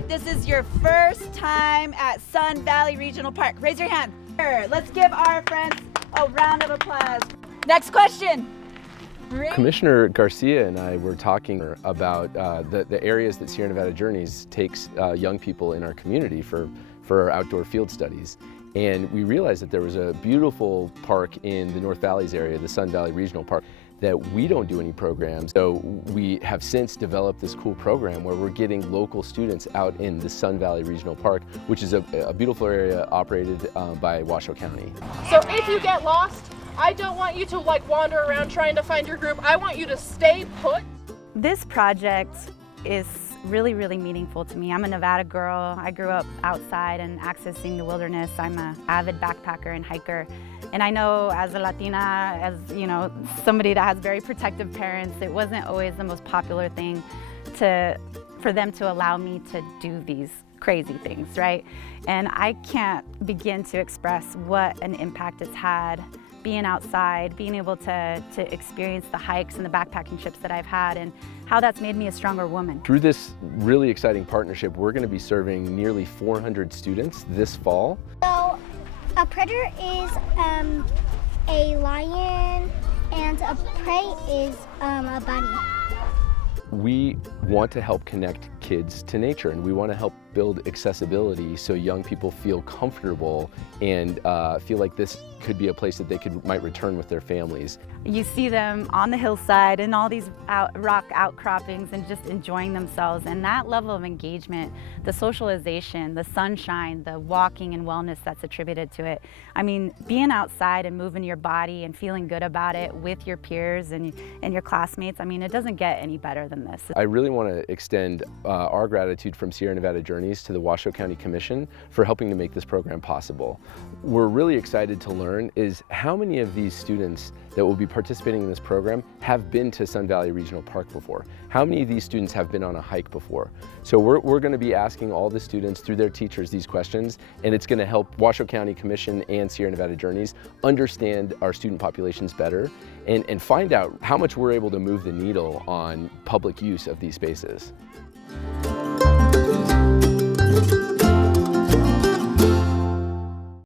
if this is your first time at Sun Valley Regional Park. Raise your hand. Let's give our friends a round of applause. Next question. Commissioner Garcia and I were talking about the areas that Sierra Nevada Journeys takes young people in our community for our outdoor field studies. And we realized that there was a beautiful park in the North Valleys area, the Sun Valley Regional Park, that we don't do any programs. So we have since developed this cool program where we're getting local students out in the Sun Valley Regional Park, which is a beautiful area operated by Washoe County. So if you get lost, I don't want you to wander around trying to find your group. I want you to stay put. This project is really, really meaningful to me. I'm a Nevada girl. I grew up outside and accessing the wilderness. I'm an avid backpacker and hiker. And I know as a Latina, as somebody that has very protective parents, it wasn't always the most popular thing for them to allow me to do these crazy things, right? And I can't begin to express what an impact it's had being outside, being able to experience the hikes and the backpacking trips that I've had, and how that's made me a stronger woman. Through this really exciting partnership, we're going to be serving nearly 400 students this fall. So a predator is a lion and a prey is a bunny. We want to help connect kids to nature, and we want to help build accessibility so young people feel comfortable and feel like this could be a place that they might return with their families. You see them on the hillside and all these rock outcroppings and just enjoying themselves, and that level of engagement, the socialization, the sunshine, the walking and wellness that's attributed to it. I mean, being outside and moving your body and feeling good about it with your peers and your classmates, I mean, it doesn't get any better than this. I really want to extend our gratitude from Sierra Nevada Journeys to the Washoe County Commission for helping to make this program possible. We're really excited to learn is how many of these students that will be participating in this program have been to Sun Valley Regional Park before. How many of these students have been on a hike before? So we're going to be asking all the students through their teachers these questions, and it's going to help Washoe County Commission and Sierra Nevada Journeys understand our student populations better and find out how much we're able to move the needle on public use of these spaces.